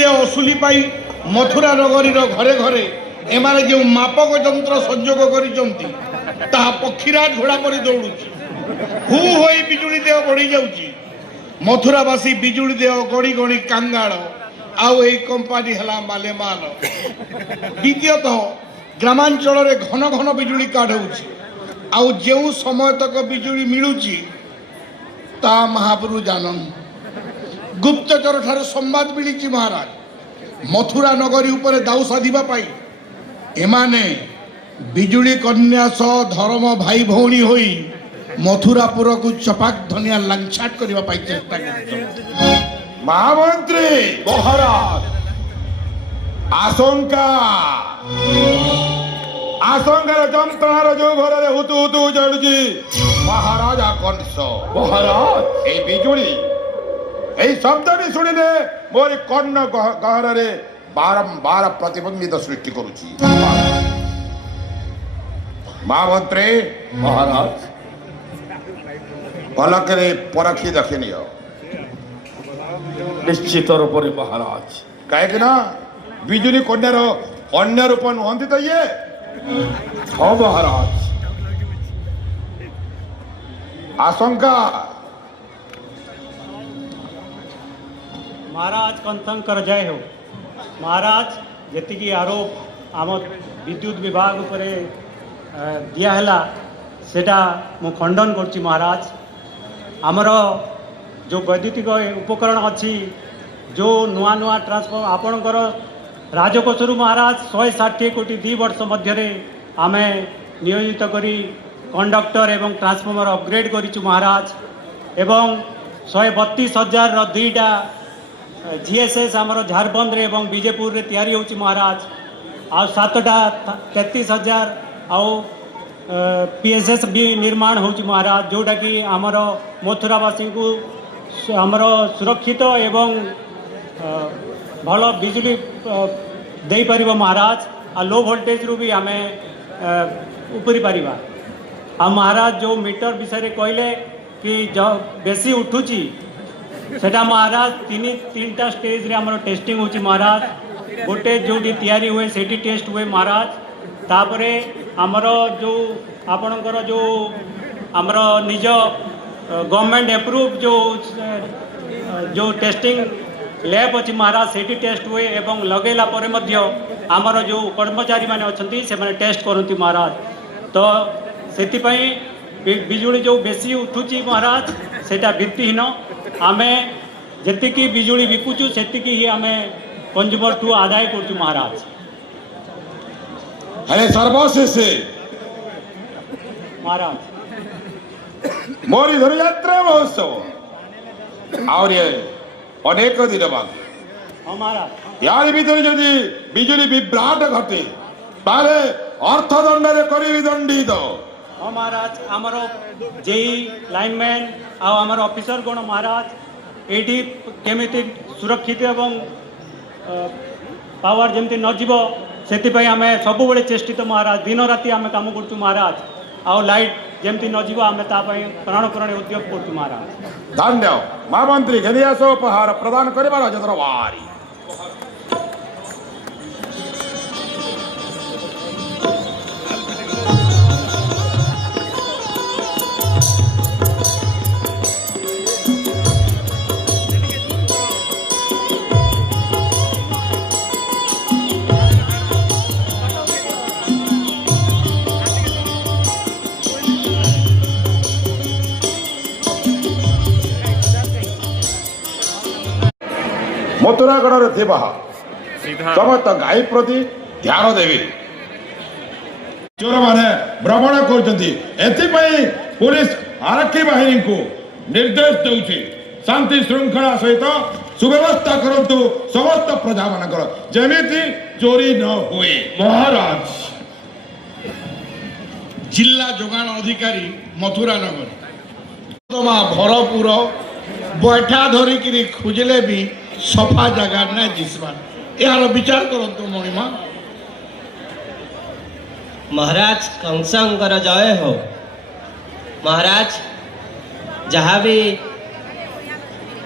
खाद्य असुली पाई मथुरा नगरी घरे घरे एमाने जो मापक यंत्र संजोग कर पक्षीराज घोड़ा पर दौड़ू हु हो बिजुली देह बढ़ी जाऊँगी मथुरावासी बिजुली देह गणी गणी कांगाल आउ कंपानी है मालेमाल। द्वितीयतः ग्रामांचल घन घन बिजुली काट हो जो समय तक बिजुली मिलूची ता महाप्रभु जानन। गुप्तचर ठार संवाद मिली महाराज मथुरा नगरी उपर दाऊ साधिबा पाई एमाने बिजुली कन्या सह धर्म भाई भौणी होई मथुरापुर को चपाक धनिया लांछाट करबा पाई चेष्टा कर। महामंत्री महाराज आशंका आशंकार जंत्रार जो घर हुतु हुतु जड़ुची महाराजा कंस महाराज ए बिजुली ए शब्द भी शुणिले मोर कर्ण गहर रे बारंबार प्रतिबंधित सृष्टि करुची। महामंत्री महाराज पलक रे परखी देखनी निश्चित रूप से महाराज कहे ना बिजुली कन्यार अन्य रूप नुहति तो ये हाँ महाराज आशंका महाराज कंथंकर जय हो। महाराज जी आरोप आम विद्युत विभाग उपर दिहला सेटा मु खंडन करछि। महाराज आमर जो वैद्युतिक उपकरण अच्छी जो नुआ नुआ ट्रांसफॉर्म आपणकर राजकोषरु महाराज 160 कोटी 2 वर्ष मध्य आम नियोजित करी कंडक्टर एवं ट्रांसफॉर्मर अपग्रेड करिछु महाराज एवं 132,000 दुईटा जीएसएस आमर झारखंड रे एवं बीजेपुर रे तैयारी होची महाराज आ 7टा 33,000 आउ पीएसएस भी निर्माण होची महाराज जोटा कि आमर मथुरावासी को आमर सुरक्षित एवं भल बिजुली दे पारिबो महाराज आ लो वोल्टेज रु भी आमे उपरी पारिबा। आ महाराज जो मीटर विषय रे कहले कि जो बेसी उठुची सेटा महाराज तीन टा स्टेज रे हमर टेस्टिंग होची महाराज गोटे जोटी तैयारी हुए सेठी टेस्ट हुए महाराज तापरे हमर जो आपणकर जो हमर निज गवर्नमेंट अप्रूव जो टेस्टिंग लैब अच्छी महाराज सेठी टेस्ट हुए एवं लगेला परे मध्य आमर जो कर्मचारी माने अछंती से माने टेस्ट करती महाराज तो सेति पई बिजुली जो बेसी उठुची महाराज सेटा भित्तिहीन आमे जतिकी बिजुली बिकुचु सेतिकी ही आमे कंज्यूमर टू आदाय करचु महाराज। अरे सर्वशेष महाराज मोरी धनुयात्रा महोत्सव और ये अनेक दिन बाद महाराज यार भीतर जदि बिजुली विभ्राट घटे ताले अर्थदंड रे करी दंडित महाराज आमर जेई लाइनमैन आ आमर ऑफिसर गण महाराज एटी केमिति सुरक्षित एवं पावर जमती न जीव से आम सब बड़े चेष्टित महाराज दिन राति आम काम करूँ महाराज आउ लाइट जमती न जीव आम प्राणपणे उद्योग करूँ महाराज। धन्य महामंत्री घेनियास उपहार प्रदान कर वारी मथुरागढ़ समस्त गाई प्रति ध्यान देवी चोर माने भ्रमण कर पुलिस आरक्षी बाहिनी को निर्देश दौचे शांति श्रृंखला सहित सुव्यवस्था करंतु समस्त प्रजा मानकर जेमिति चोरी न हुए। महाराज जिला जोगाण अधिकारी मथुरा नगर भरपुर बैठा धरिकी खोजले भी सफा जगह ना जिसबान यार विचार करंतु मणिमा। महाराज कंसंकर जय हो। महाराज जहाँ भी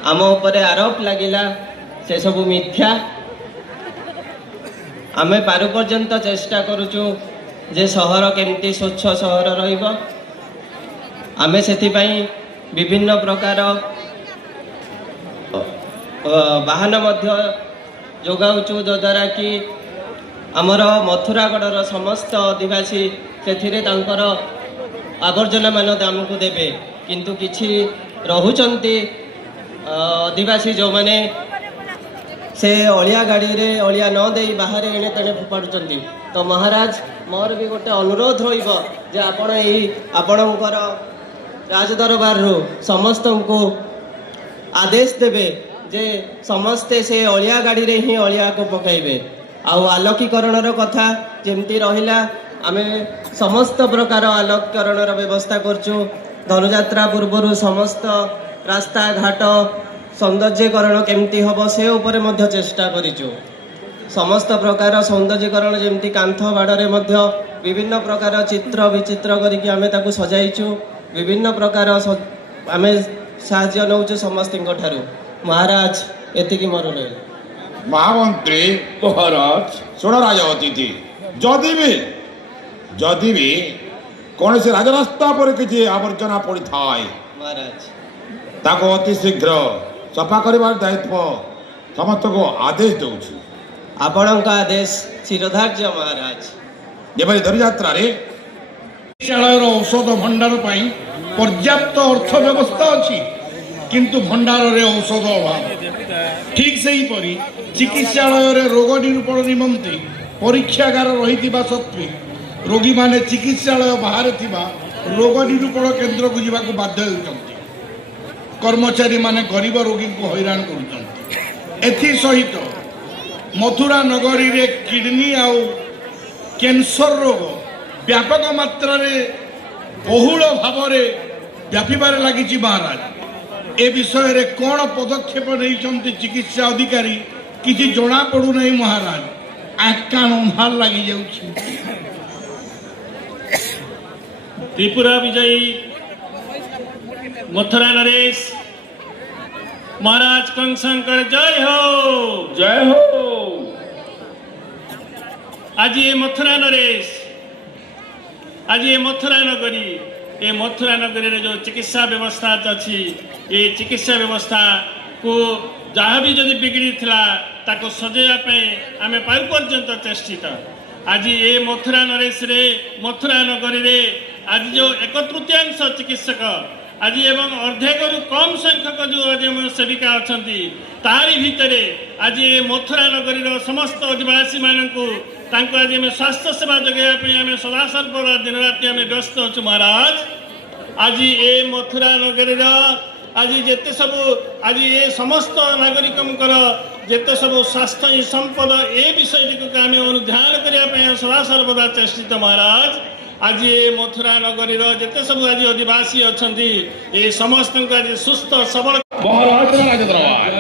आम उपरे आरोप लगिला से सब मिथ्या आमे पारु पर्यंत चेष्टा करूचु जे सहर केमती स्वच्छ सहर रहिबो आमे सेथिपाई विभिन्न प्रकार वाहन मध्य जोगाउचु जद्वारा कि आमर मथुरागढ़र समस्त आदिवासी से आवर्जना मान आमको देवे किंतु किछि रहुचंती आदिवासी जो माने से अलिया गाड़ी रे अलिया न दे बाहर एणे तेणे फोपाड़ुचंती। तो महाराज मोर भी गोटे अनुरोध रहिबो जे आपण एही आपणकर राजदरबार रो समस्त को आदेश देवे जे समस्ते से अलिया गाड़ी रे ही अलिया को पकाइबे। आउ आलोकीकरण कथा जेमती रहिला आमे समस्त प्रकार आलोकीकरण व्यवस्था करचु। धनुयात्रा पूर्व समस्त रास्ता घाट सौंदर्यकरण केमती हम से उपर मध्य चेष्टा करिचु। समस्त प्रकार सौंदर्यकरण जेमती कांथ बाड़े मध्य विभिन्न प्रकार चित्र विचित्र करके आमे ताकू सजाइचु। विभिन्न प्रकार आमे साहाय्य नौचु समस्त ठारू। महाराज एतिकी मोर रही महामंत्री महाराज शुण राज अतिथि जदि भी कौन से राजरास्ता पर किसी आवर्जना पड़ी थाए महाराज ताको अति शीघ्र सफा करिबार दायित्व समस्त को आदेश दउछु। आपणक आदेश शिरोधार्य महाराज। जेपरि धनुयात्रा रे चिकित्सालय औषध भंडार पाई पर्याप्त अर्थ व्यवस्था अच्छी किंतु भंडार रे औषध अभाव। ठीक से ही परी चिकित्सालय रे रोग निरूपण निमंते परीक्षागार रही सत्वे रोगी माने चिकित्सालय बाहर थिबा रोग निरूपण केन्द्र को जावाक बाध्य होउचंती। कर्मचारी माने गरीब रोगी को हैरान करुचंती। एथि सहित मथुरा नगरी रे किडनी आउ कैंसर रोग व्यापक मात्रा रे बहुल भाव व्यापीबार लगी। महाराज ए विषय रे कौन पदक्षेप नहीं चिकित्सा अधिकारी किसी जना पड़ू नहीं। महाराज आकान उम्हार लगी जाउछि। त्रिपुरा विजयी मथुरा नरेश महाराज कंशंकर जय हो जय हो। आज ये मथुरा नरेश आज ये मथुरा नगरी ये मथुरा नगरी रे जो चिकित्सा व्यवस्था अच्छी ये चिकित्सा व्यवस्था को जहाँ भी जदि बिगड़ी थिला ताको सजेया आमे पार पर्यंत चेष्टित। आज ये मथुरा नरेश रे मथुरा नगरी रे आज जो 1/3 चिकित्सक आज एवं अर्धेकरू कम संख्यक जो आज सेविका अच्छा तारी भितर आज ये मथुरा नगरीर समस्त आदिवासी मानू आज आम स्वास्थ्य सेवा जगैया आम सदा सर्वदा दिन राति आम व्यस्त अच्छु। महाराज आज ये मथुरा नगरीर आज जिते सब आज ये समस्त नागरिकंकर जिते सब स्वास्थ्य संपद ए विषय को आम अनुध्यान करने सदा सर्वदा चेष्टित। महाराज आज ये मथुरा नगरीर जिते सब आज आदिवासी अच्छा ये समस्त आज सुस्थ सबल महाराज राजदरबार